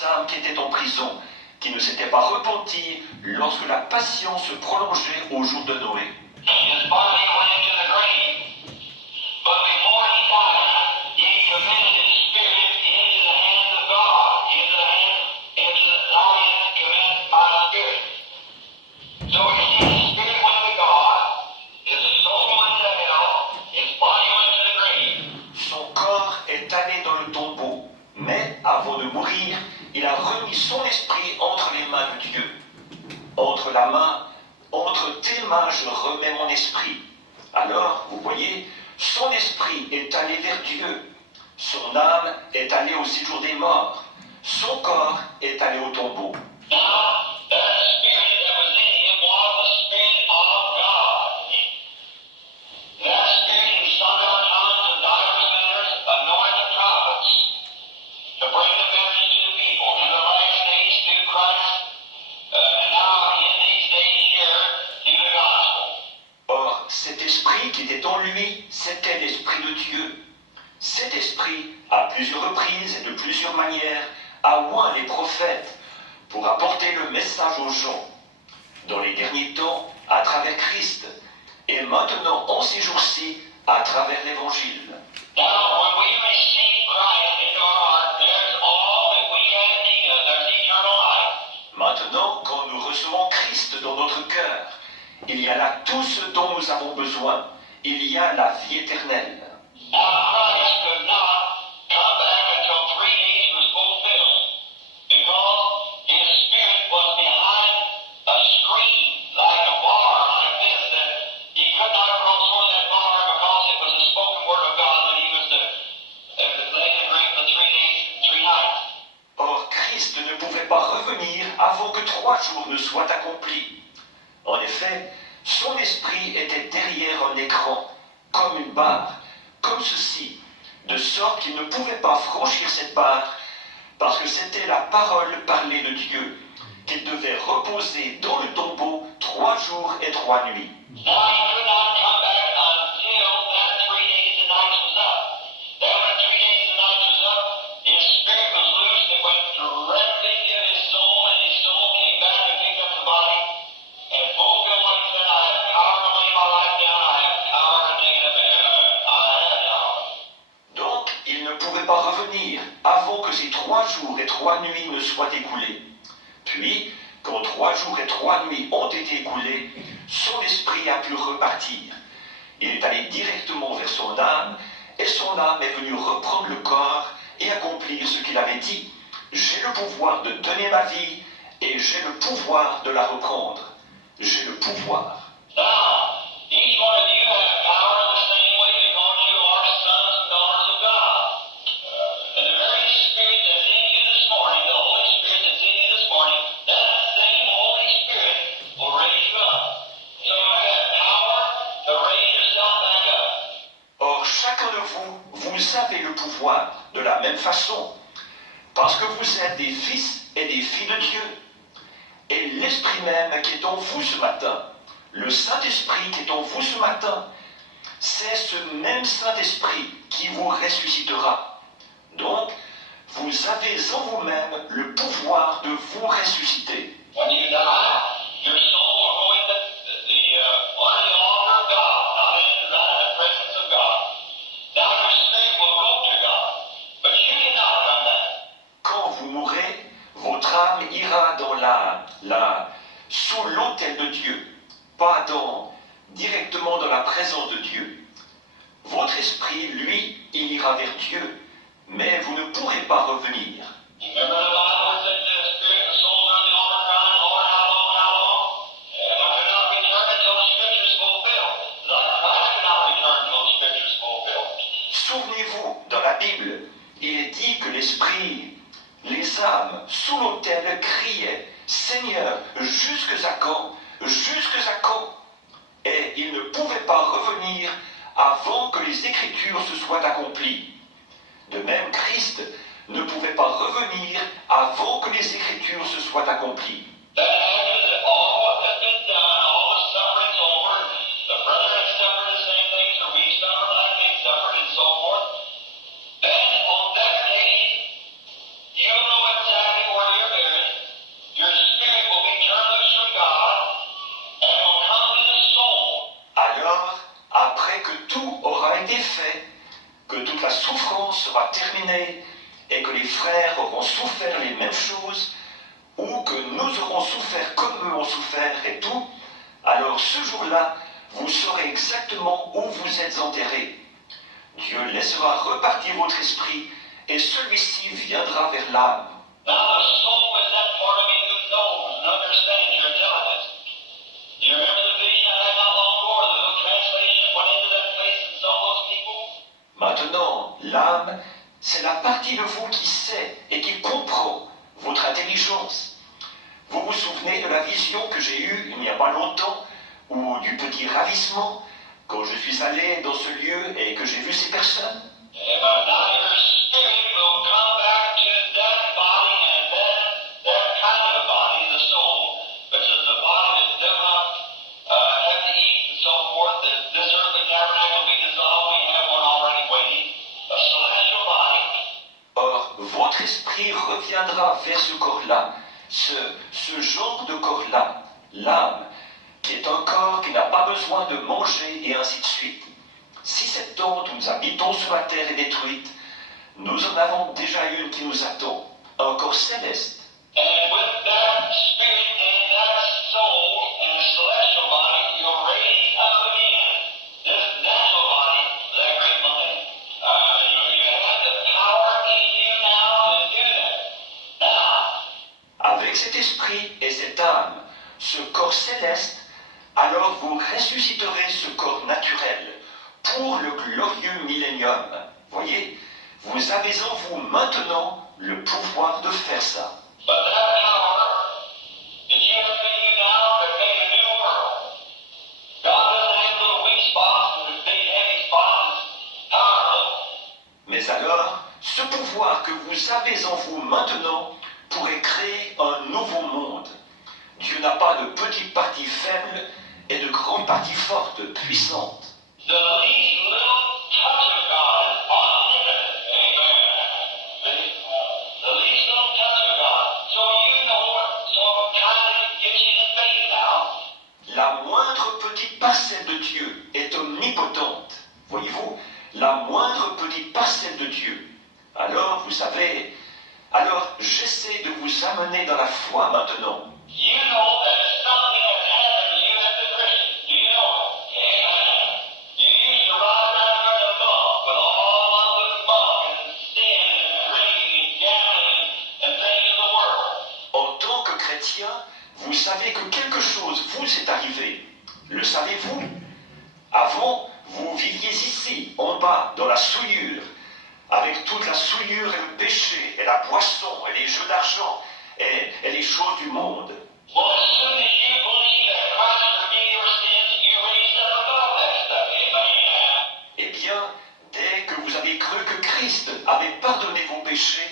aux âmes qui étaient en prison, qui ne s'étaient pas repenties lorsque la patience se prolongeait au jour de Noé. His body went into the grave, but before he died, he committed his spirit into the hands of God, into our hands committed by the Spirit. So you see, his spirit went to God, his soul went to hell, his body went to the grave. Son corps est allé dans le tombeau, mais avant de mourir, il a remis son esprit entre les mains de Dieu. Entre tes mains, je remets mon esprit. Alors, vous voyez, son esprit est allé vers Dieu. Son âme est allée au séjour des morts. Son corps est allé au tombeau. Now, that spirit that was in him was the spirit of God. That spirit who sung our tongues in divers manners, anointed prophets, to bring the message to the people in the last days through Christ, and now in these days here through the gospel. Or, cet esprit qui était en lui, c'était l'esprit de Dieu. Cet esprit, à plusieurs reprises et de plusieurs manières, a oint les prophètes pour apporter le message aux gens, dans les derniers temps, à travers Christ, et maintenant, en ces jours-ci, à travers l'Évangile. Now, when we receive Christ into our heart, there's all that we have need of. There's eternal life. Maintenant, quand nous recevons Christ dans notre cœur, il y a là tout ce dont nous avons besoin. Il y a la vie éternelle. Now, Christ could not come back until 3 days was fulfilled, because his spirit was behind a screen, like a bar, like this, that he could not cross over that bar because it was the spoken word of God that he was to lay in the grave for 3 days and 3 nights. Or, Christ ne pouvait pas revenir avant que 3 jours ne soient accomplis. En effet, son esprit était derrière un écran, comme une barre, comme ceci, de sorte qu'il ne pouvait pas franchir cette barre, parce que c'était la parole parlée de Dieu, qu'il devait reposer dans le tombeau 3 jours et 3 nuits. Now he could not come back until that 3 days and nights was up. Then when 3 days and nights was up, his spirit was loosed and went directly to his soul, and his soul came back and picked up the body and fulfilled what he said, I have power to lay my life down, I have power to take it up, I have power. Donc, il ne pouvait pas revenir avant que ces 3 jours et 3 nuits ne soient écoulés. Puis, quand 3 jours et 3 nuits ont été écoulés, son esprit a pu repartir. Il est allé directement vers son âme, et son âme est venue reprendre le corps et accomplir ce qu'il avait dit. J'ai le pouvoir de donner ma vie, et j'ai le pouvoir de la reprendre. J'ai le pouvoir. Now, each one of you have power in the same way because you are sons and daughters of God. And the very Spirit that's in you this morning, the Holy Spirit that's in you this morning, that same Holy Spirit will raise you up. So you have power to raise yourself back up. Or, chacun de vous, vous avez le pouvoir de la même façon, parce que vous êtes des fils et des filles de Dieu. Et l'Esprit même qui est en vous ce matin, le Saint-Esprit qui est en vous ce matin, c'est ce même Saint-Esprit qui vous ressuscitera. Donc, vous avez en vous-même le pouvoir de vous ressusciter. When you die, your soul will go into under the altar of God, not in the presence of God. Now your spirit will go to God, but you cannot come back. Quand vous mourrez, votre âme ira sous l'autel de Dieu, pas directement dans la présence de Dieu. Votre esprit, lui, il ira vers Dieu, mais vous ne pourrez pas revenir. Remember the Bible said the spirit and the soul are on the altar crying, Lord, how long, how long? And I could not return until the scripture is fulfilled. Like Christ could not return until the scripture is fulfilled. Souvenez-vous, dans la Bible, il est dit que l'esprit, les âmes, sous l'autel criaient « Seigneur, jusque à quand? Jusque à quand ?» Et ils ne pouvaient pas revenir avant que les Écritures se soient accomplies. De même, Christ ne pouvait pas revenir avant que les Écritures se soient accomplies. That after that all has been done, all the suffering's over, the brother has suffered the same things, or we suffered like they suffered, and so forth. Then on that day, you'll know exactly souffert les mêmes choses, ou que nous aurons souffert comme eux ont souffert et tout, alors ce jour-là, vous saurez exactement où vous êtes enterrés. Dieu laissera repartir votre esprit, et celui-ci viendra vers l'âme. Now the soul is that part of me who knows and understands your intelligence. You remember the vision I had not long ago, the little translation went into that place and saw those people? Maintenant, l'âme, c'est la partie de vous qui sait et qui comprend votre intelligence. Vous vous souvenez de la vision que j'ai eue il n'y a pas longtemps, ou du petit ravissement, quand je suis allé dans ce lieu et que j'ai vu ces personnes? Yeah, but now your spirit will come back to that body and that kind of body, the soul, which is the body that does not have to eat and so forth. That this earthly tabernacle be dissolved, we have one already waiting, a celestial body. Or, votre esprit reviendra vers ce corps-là, ce genre de corps-là, l'âme, qui est un corps qui n'a pas besoin de manger et ainsi de suite. Si cette tente où nous habitons sur la terre est détruite, nous en avons déjà une qui nous attend, un corps céleste. And with that spirit and that soul and the celestial body, you'll raise up again this natural body, that great millennium. You have the power in you now to do that. Now, Avec cet esprit et cette âme, ce corps céleste, alors vous ressusciterez ce corps naturel pour le glorieux millénium. Voyez, vous avez en vous maintenant le pouvoir de faire ça. but that power that you have in you now to make a new world. God doesn't have little weak spots and big heavy spots. It's powerful. Mais alors, ce pouvoir que vous avez en vous maintenant pourrait créer un nouveau monde. Dieu n'a pas de petites parties faibles et de grandes parties fortes, puissantes. The least little touch of God is omnipotent. Amen. The least little touch of God. So you know what, so I'm trying to get you to faith now. La moindre petite parcelle de Dieu est omnipotente. Voyez-vous, la moindre petite parcelle de Dieu. Alors, vous savez, j'essaie de vous amener dans la foi maintenant. You know that something has happened to you as a Christian. Do you know it? Amen. You used to ride around in a bump with all of the bump and sin and drinking and gambling and things of the world. En tant que chrétien, vous savez que quelque chose vous est arrivé. Le savez-vous? Avant, vous viviez ici, en bas, dans la souillure, avec toute la souillure et le péché, et la boisson, et les jeux d'argent, et les choses du monde. Well, as soon as you believe that Christ forgave your sins, you raised up above that stuff. Amen. Eh bien, dès que vous avez cru que Christ avait pardonné vos péchés,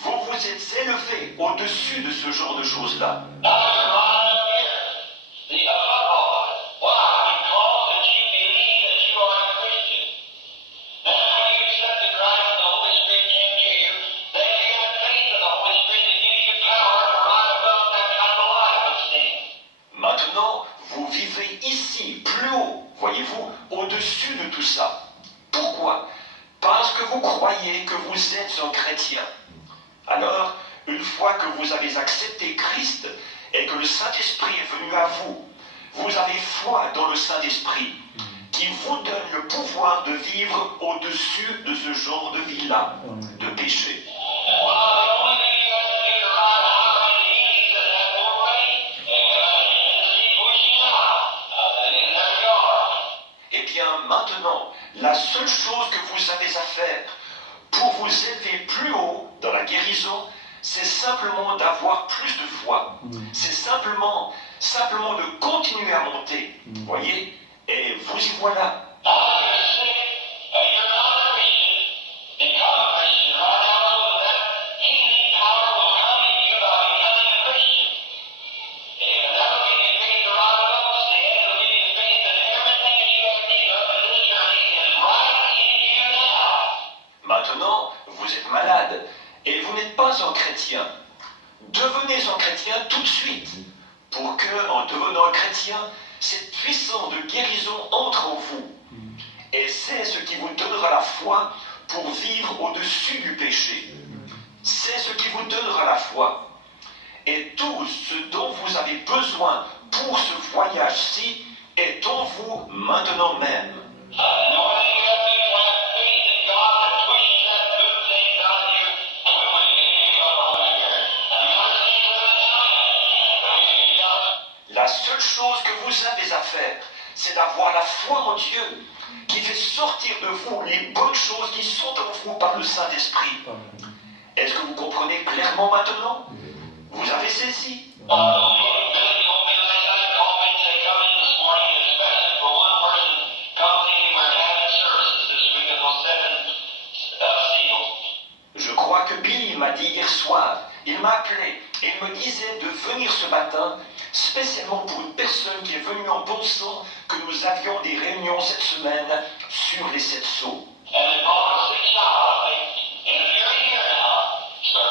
vous vous êtes élevé au-dessus de ce genre de choses-là. Now you're right up here. The above all of it. Why? Because that you believe that you are a Christian. Then when you accepted Christ and the Holy Spirit came to you, then you got faith in the Holy Spirit that gives you power to rise above that kind of life of sin. Maintenant, vous vivez ici, plus haut, voyez-vous, au-dessus de tout ça. Pourquoi? Parce que vous croyez que vous êtes un chrétien. Alors, une fois que vous avez accepté Christ et que le Saint-Esprit est venu à vous, vous avez foi dans le Saint-Esprit qui vous donne le pouvoir de vivre au-dessus de ce genre de vie-là, de péché. Well, the only thing you have to do to rise higher into His is have more faith. Just keep pushing out. There you are. Eh bien, maintenant, la seule chose que vous avez à faire pour vous élever plus haut dans la guérison, c'est simplement d'avoir plus de foi. C'est simplement de continuer à monter. Voyez? Et vous y voilà. Now you're sick, and you're not a Christian. Become a Christian right now so that healing power will come in you by becoming a Christian. And that'll give you faith to rise above sin. It'll give you faith that everything that you have need of in this journey is right in you now. Maintenant, vous êtes malade et vous n'êtes pas un chrétien. Devenez un chrétien tout de suite, pour que, en devenant un chrétien, cette puissance de guérison entre en vous. Et c'est ce qui vous donnera la foi pour vivre au-dessus du péché. C'est ce qui vous donnera la foi. Et tout ce dont vous avez besoin pour ce voyage-ci est en vous maintenant même. The only thing you have to do is have faith in God that pushes that good thing out of you with the Holy Spirit. You understand what I'm telling you? La seule chose que vous avez à faire, c'est d'avoir la foi en Dieu qui fait sortir de vous les bonnes choses qui sont en vous par le Saint-Esprit. Est-ce que vous comprenez clairement maintenant? Vous avez saisi? Billy told me last night, called me and said, come in this morning, and especially for one person, come thinking we're having services this week of those seven seals. Je crois que Billy m'a dit hier soir, il m'a appelé et il me disait de venir ce matin, spécialement pour une personne qui est venue en pensant que nous avions des réunions cette semaine sur les 7 sceaux. And they brought a sick child, I think. And if you're in here now, sir,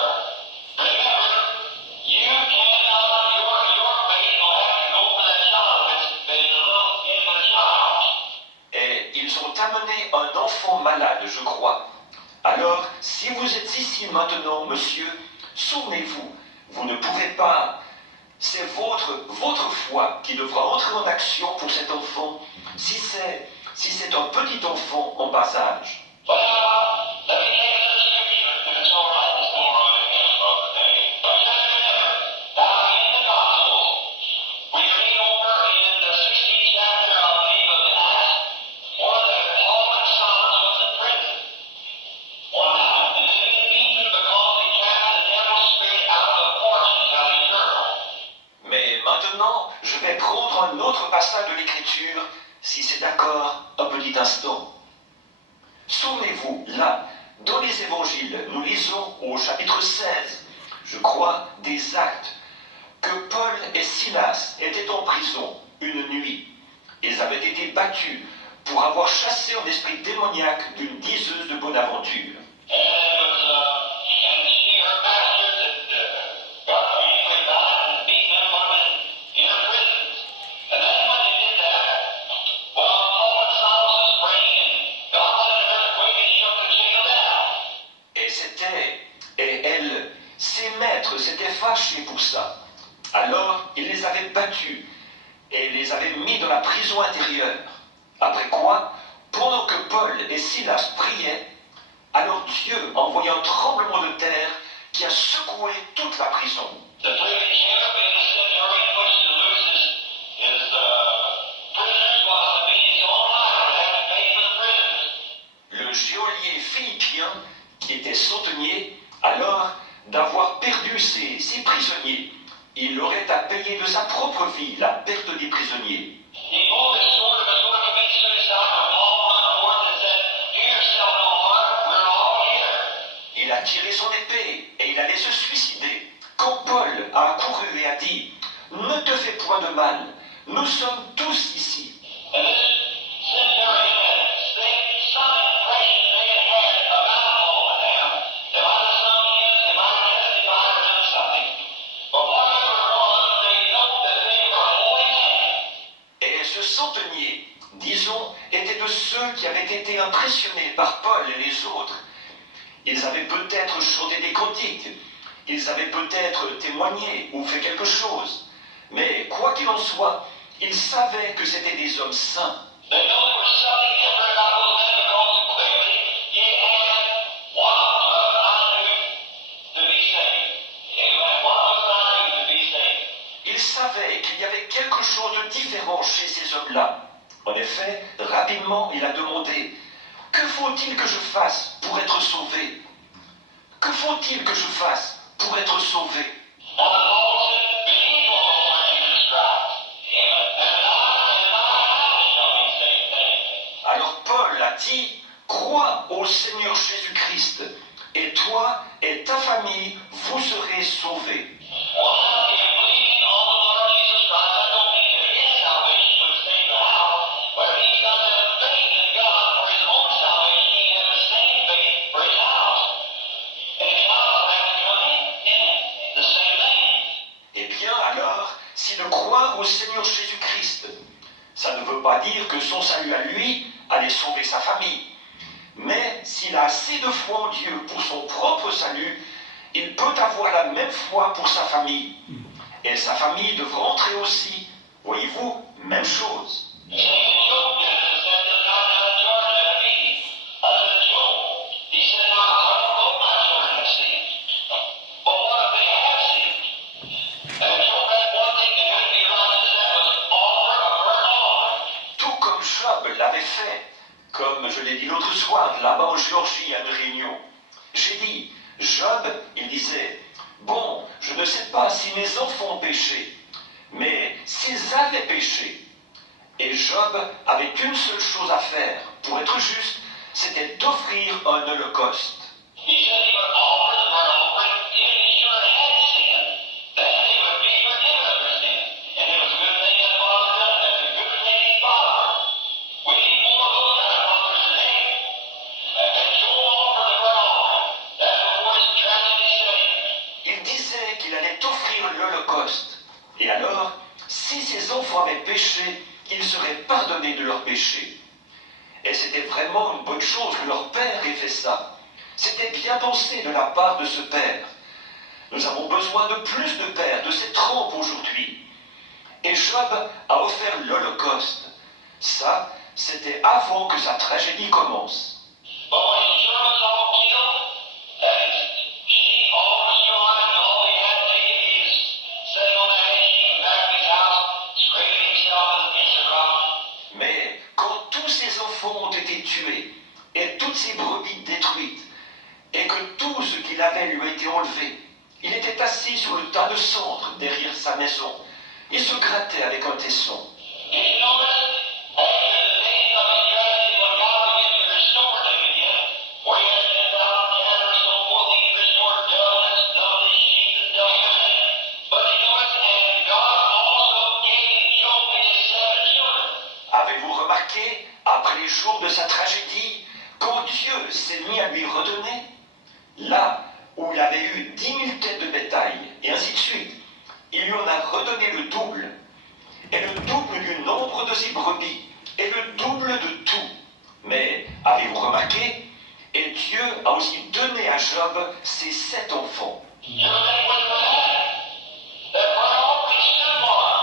remember, you cannot, your faith will have to go for that child if it's been a little infant child. Et ils ont amené un enfant malade, je crois. Alors, si vous êtes ici maintenant, monsieur, souvenez-vous, vous ne pouvez pas. C'est votre foi qui devra entrer en action pour cet enfant, si c'est un petit enfant en bas âge. But let me take another scripture, if it's all right this morning. But just remember, now in the Gospels, we read over in the 16th chapter, I believe, of the Acts, where Paul and Silas was in prison. One night, and they had been beaten because they cast the devil's spirit out of a fortune-telling girl. Mais maintenant, je vais prendre un autre passage de l'Écriture, si c'est d'accord, un petit instant. Souvenez-vous, là, dans les évangiles, nous lisons au chapitre 16, je crois, des Actes, que Paul et Silas étaient en prison une nuit. Ils avaient été battus pour avoir chassé un esprit démoniaque d'une diseuse de bonne aventure. And she, her master, got easily died and beaten them up in her prisons. And then when they did that, well, Paul and Silas was praying, and God sent an earthquake and shook the jail down. Ses maîtres s'étaient fâchés pour ça. Alors, il les avait battus et les avait mis dans la prison intérieure. Après quoi, pendant que Paul et Silas priaient, alors Dieu envoya un tremblement de terre qui a secoué toute la prison. The prison sheriff and the centurion, which to lose his prisoners was to be his own life, to have to pay for the prisoners. Le geôlier philippien, qui était centenier, alors d'avoir perdu ses prisonniers, il aurait à payer de sa propre vie la perte des prisonniers. He pulled his sword and was going to commit suicide when Paul run forth and said, do yourself no harm, we're all here. Il a tiré son épée et il allait se suicider. Quand Paul a accouru et a dit « Ne te fais point de mal, nous sommes tous ici. And this centurion had some impression they had had about Paul and them. They might have sung hymns, they might have testified or done something. But whatever it was, they looked that they were holy men. » Et ce centenier, disons, était de ceux qui avaient été impressionnés par Paul et les autres. Ils avaient peut-être chanté des cantiques, ils avaient peut-être témoigné ou fait quelque chose. Mais quoi qu'il en soit, ils savaient que c'étaient des hommes saints. They know there was something different about those men because clearly he had what must I do to be saved? Amen. What must I do to be saved? Ils savaient qu'il y avait quelque chose de différent chez ces hommes-là. En effet, rapidement, il a demandé « Que faut-il que je fasse pour être sauvé? Que faut-il que je fasse pour être sauvé ?» Now Paul said, believe on the Lord Jesus Christ. Amen. And my house shall be saved. Amen. Alors Paul a dit « Crois au Seigneur Jésus-Christ, et toi et ta famille, vous serez sauvés. » Well, if believing on the Lord Jesus Christ, I don't mean that his salvation would save the house, but if he's got that faith in God for his own salvation, he has the same faith for his house. And his house will have to come in the same thing. Eh bien alors, si de croire au Seigneur Jésus-Christ, ça ne veut pas dire que son salut à lui allait sauver sa famille. Mais s'il a assez de foi en Dieu pour son propre salut, il peut avoir la même foi pour sa famille. Et sa famille devra entrer aussi. Voyez-vous, même chose. The same Job did it. It said that I'm not charged at a meeting. I said, Job, he said, I don't know my children have sinned. But what if they have sinned? And Job had one thing to do to be righteous, that was offer a burnt offering. Tout comme Job l'avait fait, comme je l'ai dit l'autre soir, là-bas en Géorgie, à une réunion. J'ai dit, Job, il disait, bon, je ne sais pas si mes enfants ont péché, mais s'ils avaient péché, et Job avait qu'une seule chose à faire pour être juste, c'était d'offrir un holocauste. He said he would offer the burnt offering if his children had sinned, then they would be forgiven of their sin. And it was a good thing that father done. That's a good thing he followed. We need more of those kind of fathers today. And Job offered the burnt offering. That's before his tragedy set in. Il disait qu'il allait offrir l'holocauste. Et alors, si ses enfants avaient péché, ils seraient pardonnés de leurs péchés. Et c'était vraiment une bonne chose que leur père ait fait ça. C'était bien pensé de la part de ce père. Nous avons besoin de plus de pères, de ces trempes aujourd'hui. Et Job a offert l'holocauste. Ça, c'était avant que sa tragédie commence. But when his servants all killed, and his sheep all destroyed, and all he had taken, he is sitting on that hay sheep back of his house, scraping himself in the pitch of rock. Mais quand tous ces enfants ont été tués, et toutes ces brebis détruites, et que tout ce qu'il avait lui a été enlevé, il était assis sur le tas de cendres derrière sa maison. Il se grattait avec un tesson. Did you notice? After the days of his tragedy, when God began to restore them again, where he had 10,000 cattle or so forth, he restored double his sheep and double his. But you notice, and God also gave Job his 7 children. Avez-vous remarqué, après les jours de sa tragédie, quand Dieu s'est mis à lui redonner, là où il avait eu 10 000 têtes de bétail, et ainsi de suite, il lui en a redonné le double, et le double du nombre de ses brebis, et le double de tout. Mais, avez-vous remarqué, et Dieu a aussi donné à Job ses 7 enfants. You know that was the man that burnt offering stood for him.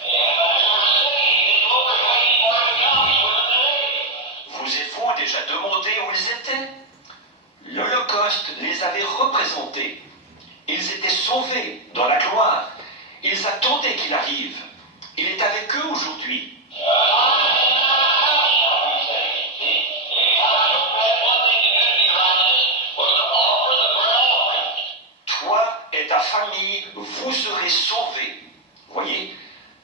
And they were saved, and glory waiting for him to come. He's with them today. Vous êtes-vous déjà demandé où ils étaient? L'Holocauste les avait représentés. Ils étaient sauvés dans la gloire. Ils attendaient qu'il arrive. Il est avec eux aujourd'hui. Toi et ta famille, vous serez sauvés. Voyez?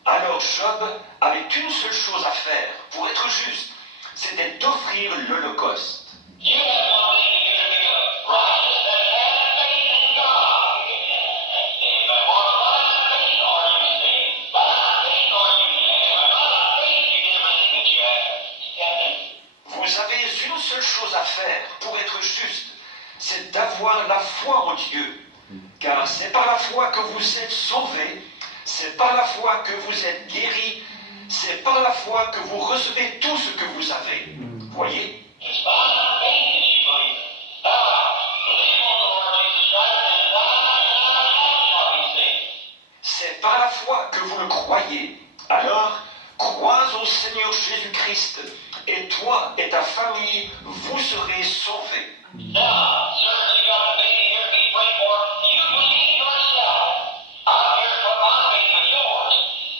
Alors Job avait une seule chose à faire pour être juste, c'était d'offrir l'Holocauste. Vous avez une seule chose à faire pour être juste, c'est d'avoir la foi en Dieu. Car c'est par la foi que vous êtes sauvés, c'est par la foi que vous êtes guéris, c'est par la foi que vous recevez tout ce que vous avez. Voyez? C'est par la foi que vous le croyez. Alors, crois au Seigneur Jésus-Christ, et toi et ta famille, vous serez sauvés. Now, sir, you got a baby here to be prayed for. You believe yourself. I'm here to put my faith with yours.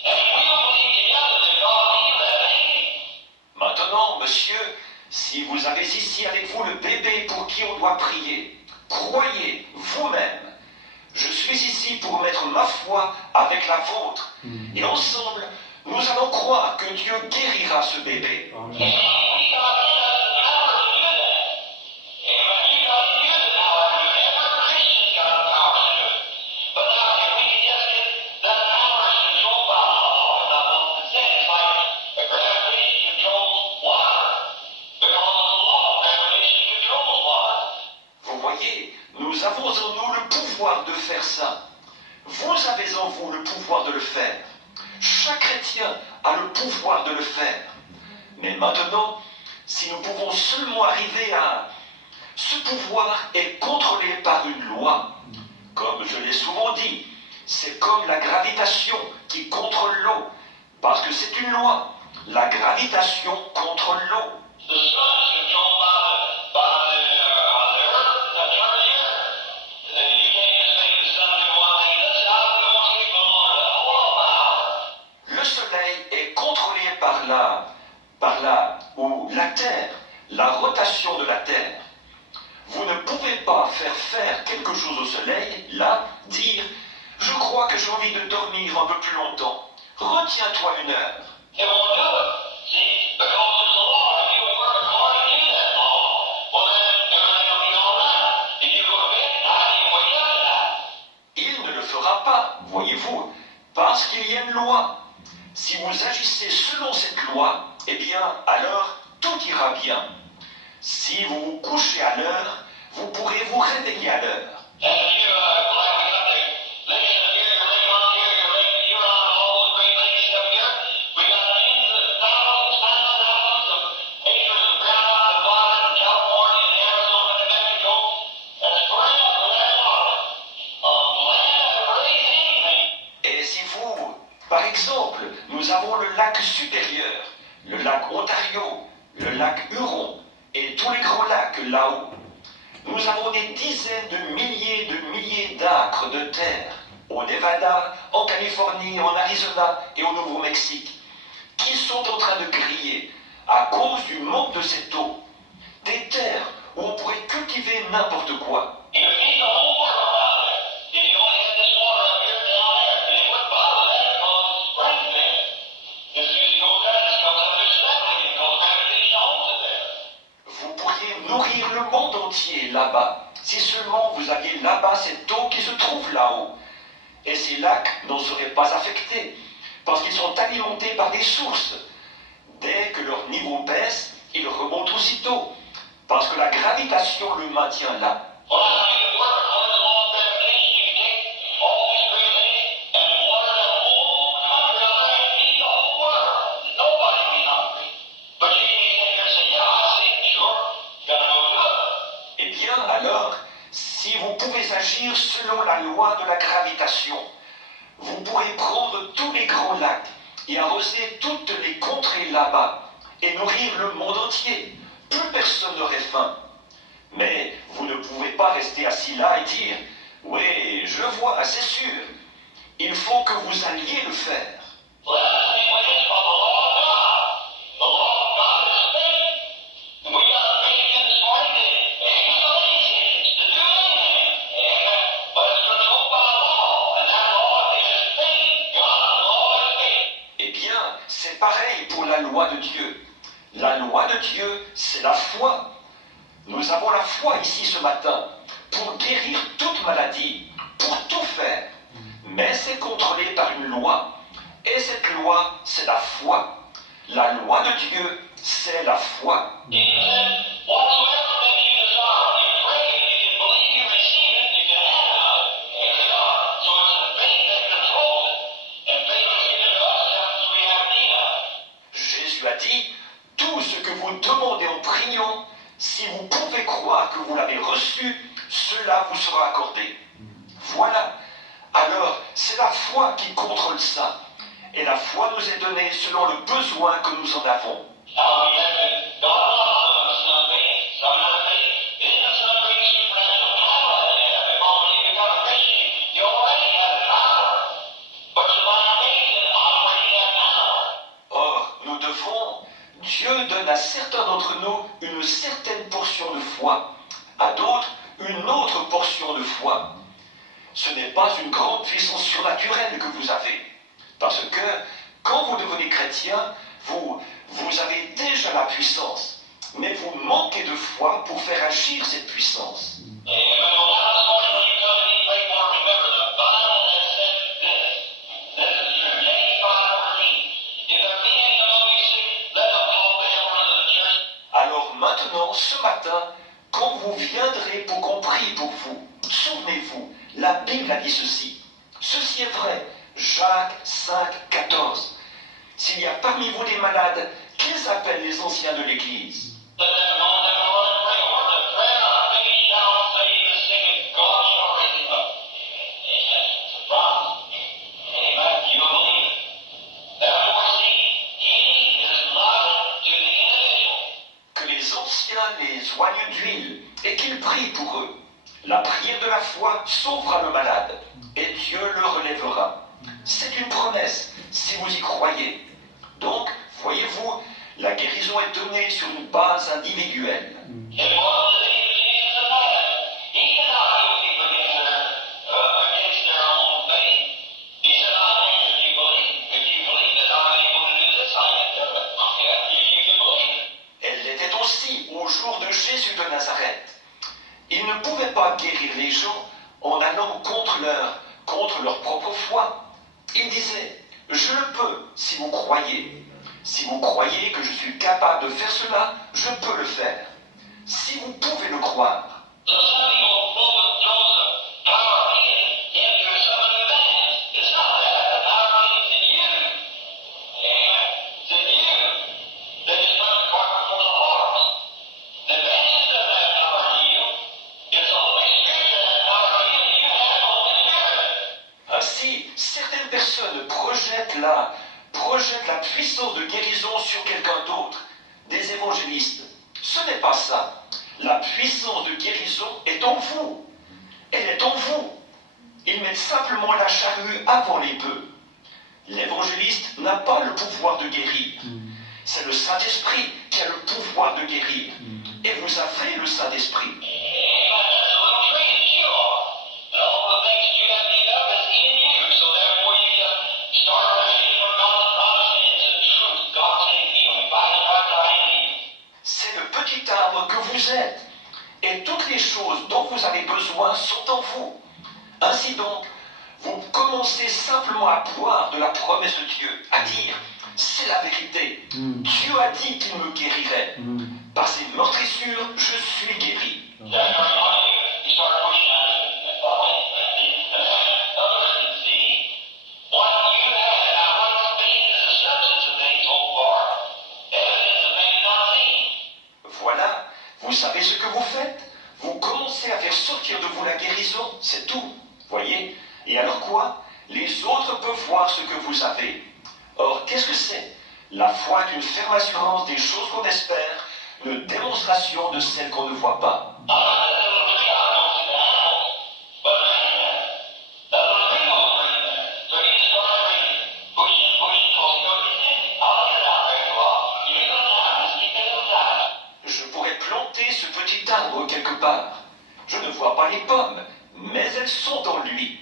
And we'll believe together that God will heal that baby. Maintenant, monsieur, si vous avez ici avec vous le bébé pour qui on doit prier, croyez vous-même. Je suis ici pour mettre ma foi avec la vôtre. Et ensemble, nous allons croire que Dieu guérira ce bébé. We got in us the power to do that. Amen. You got in you the power to do it. Every Christian's got the power to do it. But now, if we can just get that power is controlled by law, as I've often said, it's like a gravitation controls water. Because of the law, gravitation controls water. Vous voyez, nous avons en nous le pouvoir de faire ça. Vous avez en vous le pouvoir de le faire. Chaque chrétien a le pouvoir de le faire. Mais maintenant, si nous pouvons seulement arriver à... Ce pouvoir est contrôlé par une loi. Comme je l'ai souvent dit, c'est comme la gravitation qui contrôle l'eau, parce que c'est une loi. La gravitation contrôle l'eau. The sun is controlled by the earth that turns the earth. And you can't just make the sun do one thing. That's how they won't sleep alone. Hold on now. Le soleil est contrôlé par la Terre, la rotation de la Terre. Vous ne pouvez pas faire quelque chose au soleil, là, dire « Je crois que j'ai envie de dormir un peu plus longtemps. Retiens-toi 1 heure. » It won't do it. See, because it's the law. If you work according to that law, well then everything will be all right. If you go to bed at night, you wake up at night. Il ne le fera pas, voyez-vous, parce qu'il y a une loi. Si vous agissez selon cette loi, eh bien, alors tout ira bien. Si vous vous couchez à l'heure, vous pourrez vous réveiller à l'heure. And if you, like we got the lake up here, your lake on here, your lake that you're on, all those great lakes up here, we got tens of thousands of acres of ground divided in California and Arizona and New Mexico. That's ground for that water. Land that raise anything. Et si vous, par exemple, nous avons le lac supérieur, le lac Ontario, le lac Huron et tous les grands lacs là-haut, nous avons des dizaines de milliers d'acres de terre au Nevada, en Californie, en Arizona et au Nouveau-Mexique, qui sont en train de griller à cause du manque de cette eau. Des terres où on pourrait cultiver n'importe quoi. You could feed the whole world out there. If you only had this water up here and down there, and it wouldn't bother that because it's spring fed. As soon as you go there, it just comes up just leveling it because gravitation holds it there. Vous pourriez nourrir le monde entier là-bas, si seulement vous aviez là-bas cette eau qui se trouve là-haut. Et ces lacs n'en seraient pas affectés, parce qu'ils sont alimentés par des sources. Dès que leur niveau baisse, ils remontent aussitôt, parce que la gravitation le maintient là. Well, I think it worked according to the law of gravitation. You could take all these great lakes and water that whole country out there and feed the whole world. Nobody would be hungry. But you can't sit here and say, yeah, I see, sure. Gotta go do it. Eh bien alors, si vous pouvez agir selon la loi de la gravitation, vous pourrez prendre tous les grands lacs et arroser toutes les contrées là-bas et nourrir le monde entier. Plus personne n'aurait faim. Mais vous ne pouvez pas rester assis là et dire « Oui, je vois, c'est sûr. Il faut que vous alliez le faire. Well, that's the same way it's called the law of God. The law of God is faith. And we got faith in this morning that ain't so easy to do anything. But it's controlled by law. And that law is faith. God's law is faith. » Eh bien, c'est pareil pour la loi de Dieu. La loi de Dieu, c'est la foi. Nous avons la foi ici ce matin pour guérir toute maladie, pour tout faire. Mais c'est contrôlé par une loi. Et cette loi, c'est la foi. La loi de Dieu, c'est la foi. Jesus said, whatsoever things you desire, you pray, you can believe you receive it, you can have it. Here they are. So it's the faith that controls it. And faith is given to us as we have need of it. Jésus a dit, tout ce que vous demandez en priant, si vous pouvez croire que vous l'avez reçu, cela vous sera accordé. Voilà. Alors, c'est la foi qui contrôle ça. Et la foi nous est donnée selon le besoin que nous en avons. Now we have to God allows some faith, some not faith. Isn't some great supernatural power in there? Because when you become a Christian, you already have the power. But you by faith in operating that power. Or, nous devons, Dieu donne à certains d'entre nous une certaine portion de foi, à d'autres une autre portion de foi. Ce n'est pas une grande puissance surnaturelle que vous avez, parce que quand vous devenez chrétien, vous avez déjà la puissance, mais vous manquez de foi pour faire agir cette puissance. Amen. Well, now this morning when you come to these late more, remember the Bible has said this. This is true. James 5:14. If there be any among you sick, let them call the elders of the church. Alors maintenant, ce matin, quand vous viendrez pour qu'on prie pour vous, souvenez-vous, la Bible a dit ceci. Ceci est vrai. Jacques 5:14. S'il y a parmi vous des malades, qu'ils appellent les anciens de l'Église. Let them know them and run and pray over the prayer of faith shall save the sick, and God shall raise him up. d'huile et qu'il prie pour eux. La prière de la foi sauvera le malade et Dieu le relèvera. C'est une promesse si vous y croyez. Donc, voyez-vous, la guérison est donnée sur une base individuelle. It was the Jesus of Nazareth. He said not heal people against their own faith. He said, I think if you believe that I'm able to do this, I can do it. Yeah, you can believe it. Elle l'était aussi au jour de Jésus de Nazareth. Il ne pouvait pas guérir les gens en allant contre leur propre foi. Il disait, je le peux si vous croyez. Si vous croyez que je suis capable de faire cela, je peux le faire. Si vous pouvez le croire. So some people throws the power of healing into some of the things. It's not that. The power of healing is in you. Amen. It's in you. They just put the cart before the horse. The evangelist doesn't have power to heal. It's the Holy Spirit that has power to heal. You have the Holy Spirit. Ainsi, certaines personnes projettent la puissance de guérison sur quelqu'un d'autre, des évangélistes. Ce n'est pas ça. La puissance de guérison est en vous. Elle est en vous. Ils mettent simplement la charrue avant les bœufs. L'évangéliste n'a pas le pouvoir de guérir. C'est le Saint-Esprit qui a le pouvoir de guérir. Et vous avez le Saint-Esprit. Amen. That's a little tree that you are. And all the things that you have need of is in you. So therefore you can start receiving from God's promises and truth. God saying heal me. By His stripes I am healed. C'est le petit arbre que vous êtes. Et toutes les choses dont vous avez besoin sont en vous. Ainsi donc, vous commencez simplement à boire de la promesse de Dieu, à dire, c'est la vérité. Dieu a dit qu'il me guérirait. Par ses meurtrissures, je suis guéri. That's where you start pushing out. Others can see what you have. Now, what faith is the substance of things hoped for, evidence of things not seen. Voilà, vous savez ce que vous faites. Vous commencez à faire sortir de vous la guérison, c'est tout. Voyez? Et alors quoi? Les autres peuvent voir ce que vous avez. Or, qu'est-ce que c'est? La foi est une ferme assurance des choses qu'on espère, une démonstration de celles qu'on ne voit pas. Je pourrais planter ce petit arbre quelque part. Je ne vois pas les pommes, mais elles sont en lui.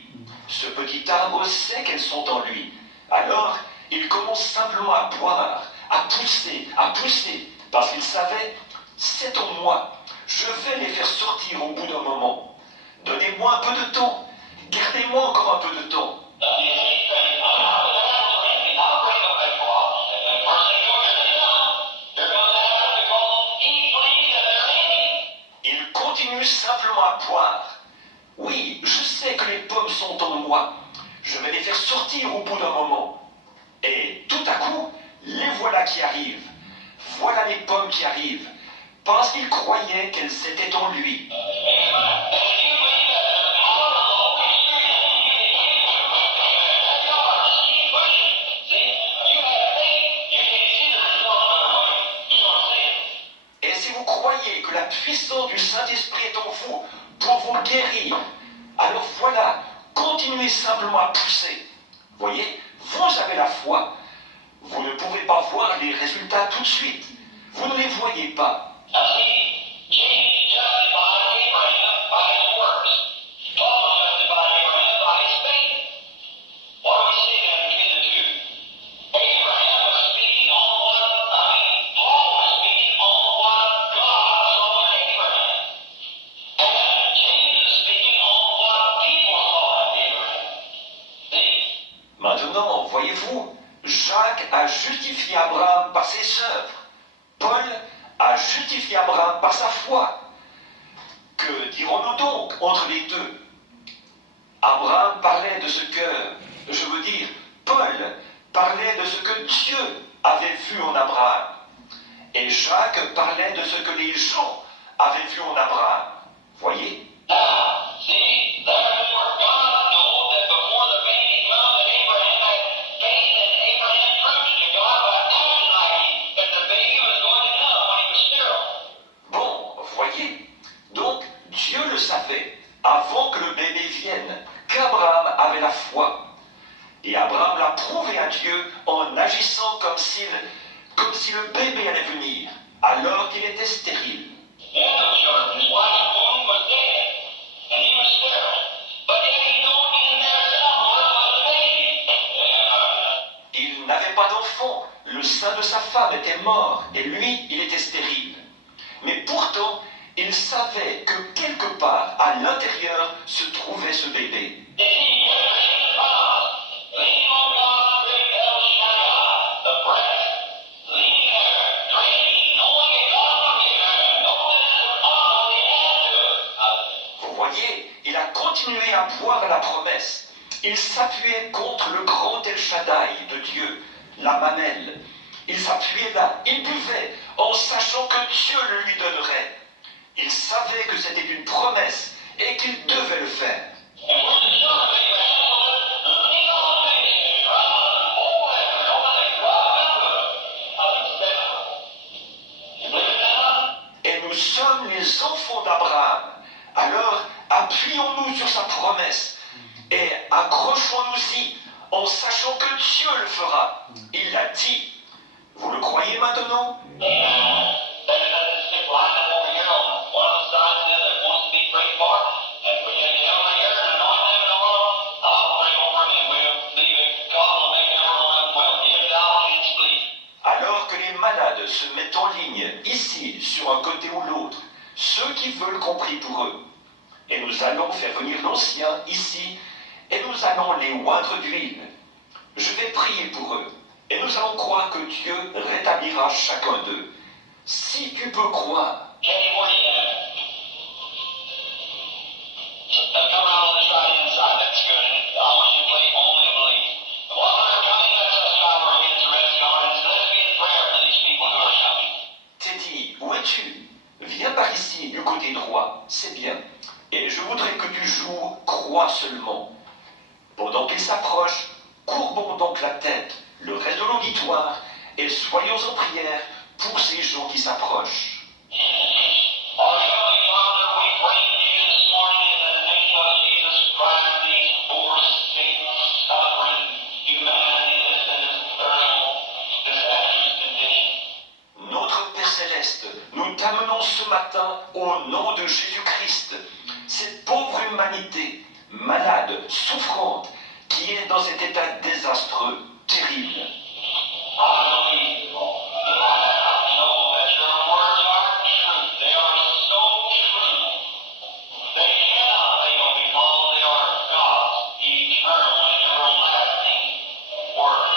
Ce petit arbre sait qu'elles sont en lui. Alors, il commence simplement à boire, à pousser, parce qu'il savait, c'est en moi. Je vais les faire sortir au bout d'un moment. Donnez-moi un peu de temps. Gardez-moi encore un peu de temps. Il continue simplement à boire. Oui, je sais que les pommes sont en moi. Je vais les faire sortir au bout d'un moment. Et tout à coup, les voilà qui arrivent. Voilà les pommes qui arrivent. Parce qu'il croyait qu'elles étaient en lui. Et si vous croyez que la puissance du Saint-Esprit est en vous pour vous guérir, alors voilà, continuez simplement à pousser. Voyez, vous avez la foi. Vous ne pouvez pas voir les résultats tout de suite. Vous ne les voyez pas. Maintenant, voyez-vous, Jacques a justifié Abraham par ses œuvres. Paul a justifié Abraham par sa foi. Que dirons-nous donc entre les deux? Abraham parlait de ce que, Paul parlait de ce que Dieu avait vu en Abraham. Et Jacques parlait de ce que les gens avaient vu en Abraham. Voyez? Bon, voyez, foi. Et Abraham l'a prouvé à Dieu en agissant comme si le bébé allait venir, alors qu'il était stérile. He had no children. His wife's womb was dead, and he was sterile. But yet he knew in there somewhere was a baby. Il n'avait pas d'enfant, le sein de sa femme était mort, et lui, il était stérile. Mais pourtant, il savait que quelque part, à l'intérieur, se trouvait ce bébé. You see, here is the promise. Leaning on God's great El Shaddai, the breast. Leaning there, drinking, knowing that God would give her, knowing that it would honor the end to it. Vous voyez, il a continué à boire à la promesse. Il s'appuyait contre le grand El Shaddai de Dieu, la mamelle. Il s'appuyait là, il buvait, en sachant que Dieu le lui donnerait. Il savait que c'était une promesse et qu'il devait le faire. And we're the children that you have, so let's lean on faith and trust and hold it, knowing that God will do it. You believe that? Et nous sommes les enfants d'Abraham. Alors, appuyons-nous sur sa promesse et accrochons-nous-y en sachant que Dieu le fera. Il l'a dit. Vous le croyez maintenant? Amen. There's nothing stick lined up over here on one of the sides of the other that wants to be prayed for. And we can get over here and anoint them and all. I'll pray over them and we'll leave it. God will make every one of them well. If thou canst please. Alors que les malades se mettent en ligne, ici, sur un côté ou l'autre, ceux qui veulent qu'on prie pour eux. Et nous allons faire venir l'ancien ici, et nous allons les oindre d'huile. Je vais prier pour eux, et nous allons croire que Dieu rétablira chacun d'eux. Si tu peux croire, Kenny, where you at? Come around on this right hand side. That's good. And I want you to play only to believe. While they're coming, let's just bow our heads, rest God, and let's be in prayer for these people who are coming. Teddy, où es-tu? Viens par ici, du côté droit, c'est bien. Et je voudrais que tu joues croix seulement. Pendant qu'il s'approche, courbons donc la tête, le reste de l'auditoire, et soyons en prière pour ces gens qui s'approchent. Our Heavenly Father, we bring to you this morning in the name of Jesus Christ these poor, sick, suffering humanity that's in this terrible, disastrous condition. Notre Père Céleste, nous t'amenons ce matin au nom de Jésus-Christ, cette pauvre humanité, malade, souffrante, qui est dans cet état désastreux, terrible. I believe, I know that your words are truth. They are so true. They cannot fail because they are God's eternal and everlasting word.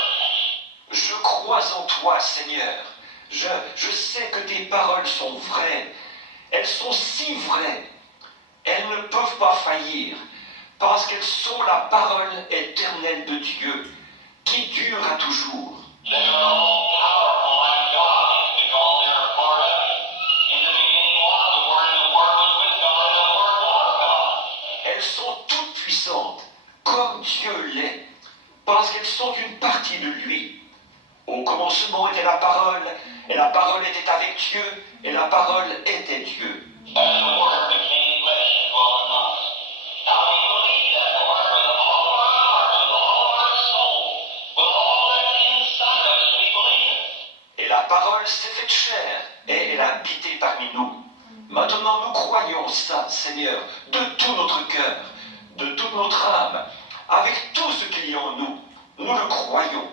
Je crois en toi, Seigneur. Je sais que tes paroles sont vraies. Elles sont si vraies. Elles ne peuvent pas faillir, parce qu'elles sont la parole éternelle de Dieu, qui dure à toujours. They are all powerful like God is because they are a part of it. In the beginning was the Word, and the Word was with God, and the Word was God. Elles sont toutes puissantes, comme Dieu l'est, parce qu'elles sont une partie de lui. Au commencement était la parole, et la parole était avec Dieu, et la parole était Dieu. And the Word became flesh and dwelt among us. Now we believe that Word with all of our hearts, with all of our soul, with all that's inside of us, we believe it. Et la parole s'est faite chair, et elle a habité parmi nous. Maintenant nous croyons ça, Seigneur, de tout notre cœur, de toute notre âme, avec tout ce qu'il y a en nous. Nous le croyons.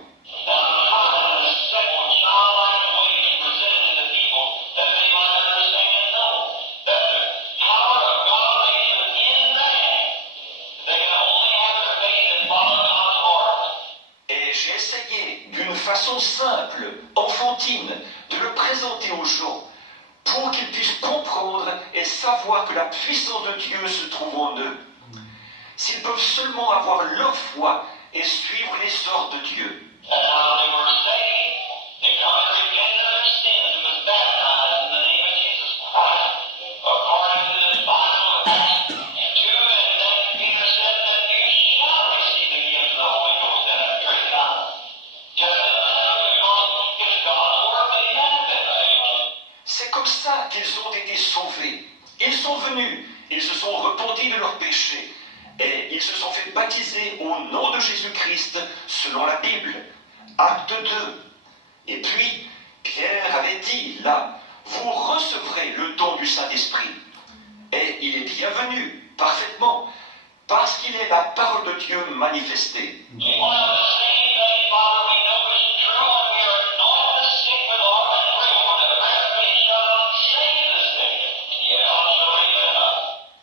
Now in a simple, childlike way to present it to the people, that they might understand and know that the power of God lays within man. They can only have their faith and follow God's orders. Et j'ai essayé, d'une façon simple, enfantine, de le présenter aux gens, pour qu'ils puissent comprendre et savoir que la puissance de Dieu se trouve en eux. S'ils peuvent seulement avoir leur foi et suivre les ordres de Dieu. And how they were saved, they come and repented of their sins and was baptized in the name of Jesus Christ, according to the Bible of Acts 2, and then Peter said that you shall receive the gift of the Holy Ghost in a great time. Just as because it's God's word made manifest. C'est comme ça qu'ils ont été sauvés. Ils sont venus, ils se sont repentis de leurs péchés, et ils se sont fait baptiser au nom de Jésus-Christ selon la Bible. Acte 2. Et puis, Pierre avait dit là, vous recevrez le don du Saint-Esprit. Et il est bienvenu, parfaitement, parce qu'il est la parole de Dieu manifestée.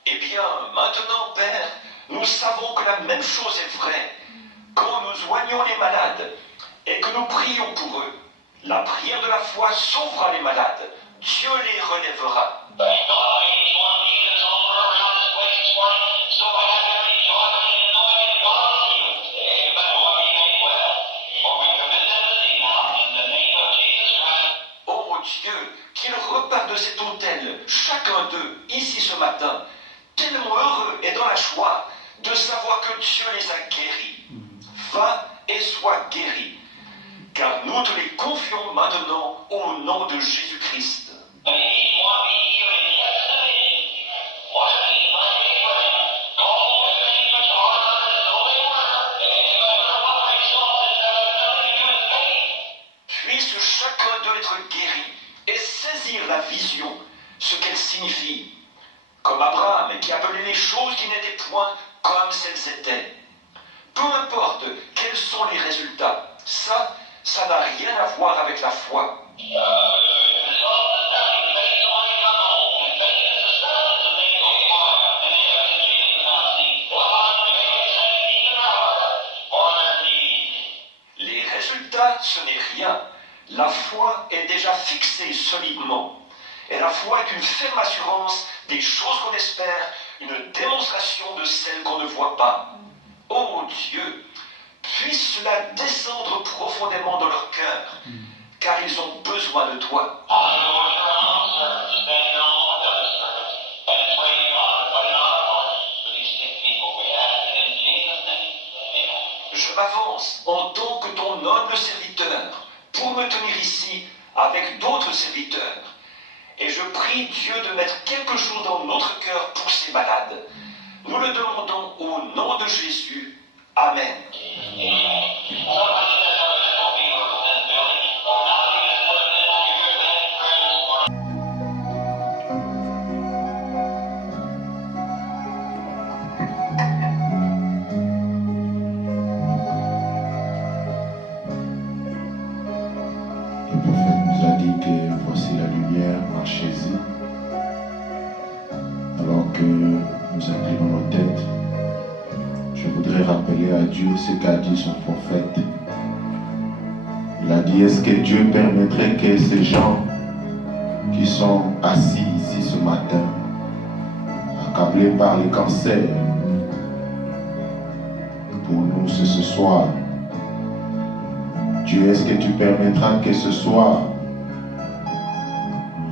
Eh bien, maintenant, Père, nous savons que la même chose est vraie. Quand nous soignons les malades et que nous prions pour eux, la prière de la foi sauvera les malades. Dieu les relèvera. Oh Dieu, qu'ils repartent de cet autel, chacun d'eux, ici ce matin, tellement heureux et dans la joie de savoir que Dieu les a guéris. Va et sois guéri, car nous te les confions maintenant au nom de Jésus-Christ. Puisse chacun d'eux être guéri et saisir la vision, ce qu'elle signifie. Comme Abraham qui appelait les choses qui n'étaient point comme elles étaient. Peu importe quels sont les résultats, ça n'a rien à voir avec la foi. Les résultats, ce n'est rien. La foi est déjà fixée solidement. Et la foi est une ferme assurance des choses qu'on espère, une démonstration de celles qu'on ne voit pas. Oh Dieu, puisse cela descendre profondément dans leur cœur, car ils ont besoin de toi. Je m'avance en tant que ton humble serviteur pour me tenir ici avec d'autres serviteurs. Et je prie Dieu de mettre quelque chose dans notre cœur pour ces malades. Nous le demandons au nom de Jésus. Amen. Le prophète nous a dit que voici la lumière, marchez-y. Alors que nous inclinons nos têtes, je voudrais rappeler à Dieu ce qu'a dit son prophète. Il a dit, est-ce que Dieu permettrait que ces gens qui sont assis ici ce matin, accablés par le cancer, pour nous ce soir, Dieu, est-ce que tu permettras que ce soir,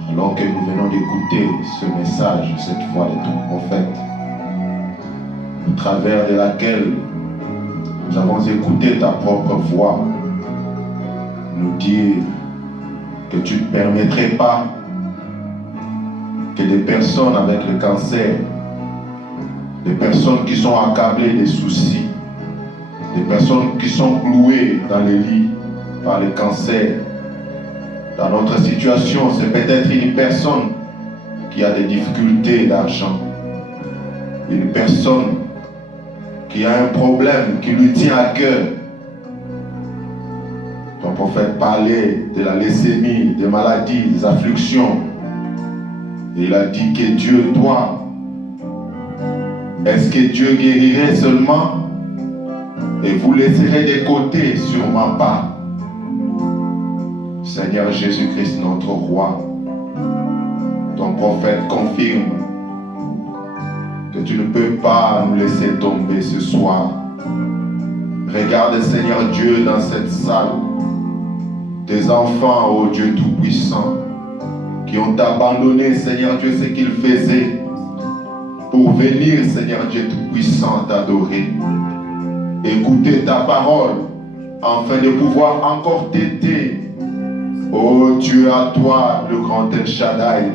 alors que nous venons d'écouter ce message, cette fois de ton prophète, au travers de laquelle nous avons écouté ta propre voix, nous dire que tu ne permettrais pas que des personnes avec le cancer, des personnes qui sont accablées des soucis, des personnes qui sont clouées dans les lits par le cancer. Dans notre situation, c'est peut-être une personne qui a des difficultés d'argent, une personne qui a un problème qui lui tient à cœur. Ton prophète parlait de la leucémie, des maladies, des afflictions. Et il a dit que Dieu, toi, est-ce que Dieu guérirait seulement et vous laisserez de côté? Sûrement pas. Seigneur Jésus-Christ, notre roi, ton prophète confirme que tu ne peux pas nous laisser tomber ce soir. Regarde, Seigneur Dieu, dans cette salle, tes enfants, ô Dieu Tout-Puissant, qui ont abandonné, Seigneur Dieu, ce qu'ils faisaient pour venir, Seigneur Dieu Tout-Puissant, t'adorer, écouter ta parole, afin de pouvoir encore t'aider. Oh Dieu, à toi, le grand El Shaddai,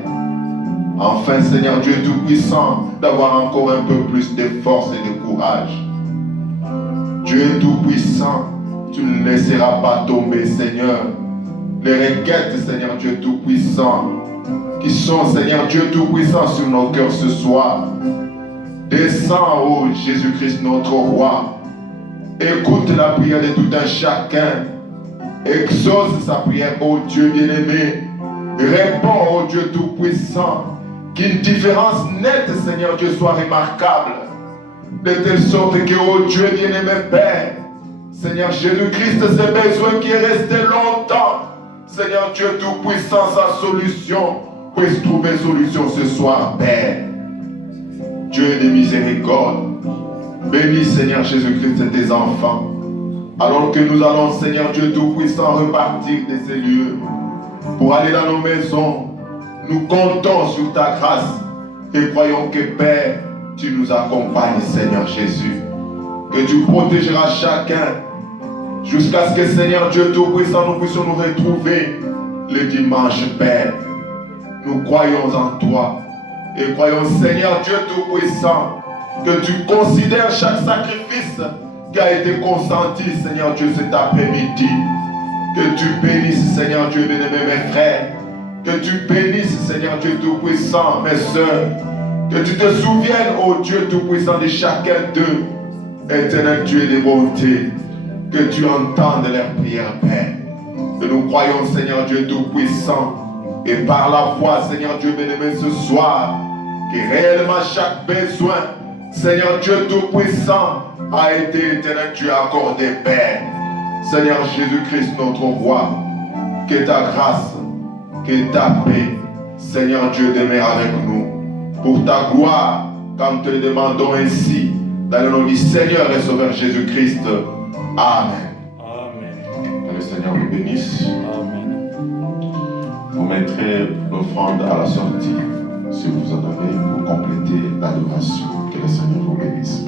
Enfin, Seigneur Dieu Tout-Puissant, d'avoir encore un peu plus de force et de courage. Dieu Tout-Puissant, tu ne laisseras pas tomber, Seigneur, les requêtes, Seigneur Dieu Tout-Puissant, qui sont, Seigneur Dieu Tout-Puissant, sur nos cœurs ce soir. Descends, ô Jésus-Christ, notre Roi. Écoute la prière de tout un chacun. Exauce sa prière, ô Dieu bien-aimé. Réponds, ô Dieu Tout-Puissant. Qu'une différence nette, Seigneur Dieu, soit remarquable. De telle sorte que, ô Dieu bien-aimé Père, Seigneur Jésus-Christ, ce besoin qui est resté longtemps, Seigneur Dieu Tout-Puissant, sa solution, puisse trouver solution ce soir, Père. Dieu de miséricorde, bénis, Seigneur Jésus-Christ, tes enfants. Alors que nous allons, Seigneur Dieu Tout-Puissant, repartir de ces lieux pour aller dans nos maisons, nous comptons sur ta grâce et croyons que, Père, tu nous accompagnes, Seigneur Jésus. Que tu protégeras chacun jusqu'à ce que, Seigneur Dieu Tout-Puissant, nous puissions nous retrouver le dimanche, Père. Nous croyons en toi et croyons, Seigneur Dieu Tout-Puissant, que tu considères chaque sacrifice qui a été consenti, Seigneur Dieu, cet après-midi. Que tu bénisses, Seigneur Dieu bien-aimé, mes frères. Que tu bénisses, Seigneur Dieu Tout-Puissant, mes soeurs. Que tu te souviennes, ô Dieu Tout-Puissant, de chacun d'eux. Éternel Dieu de bonté. Que tu entendes leurs prières, Père. Que nous croyons, Seigneur Dieu Tout-Puissant. Et par la foi, Seigneur Dieu bien-aimé, ce soir, que réellement chaque besoin, Seigneur Dieu Tout-Puissant, a été, éternel Dieu, accordé, Père. Seigneur Jésus-Christ, notre Roi, que ta grâce, que ta paix, Seigneur Dieu, demeure avec nous. Pour ta gloire, comme te le demandons ainsi, dans le nom du Seigneur et Sauveur Jésus-Christ. Amen. Amen. Que le Seigneur vous bénisse. Amen. Vous mettrez l'offrande à la sortie, si vous en avez, pour compléter l'adoration. Que le Seigneur vous bénisse.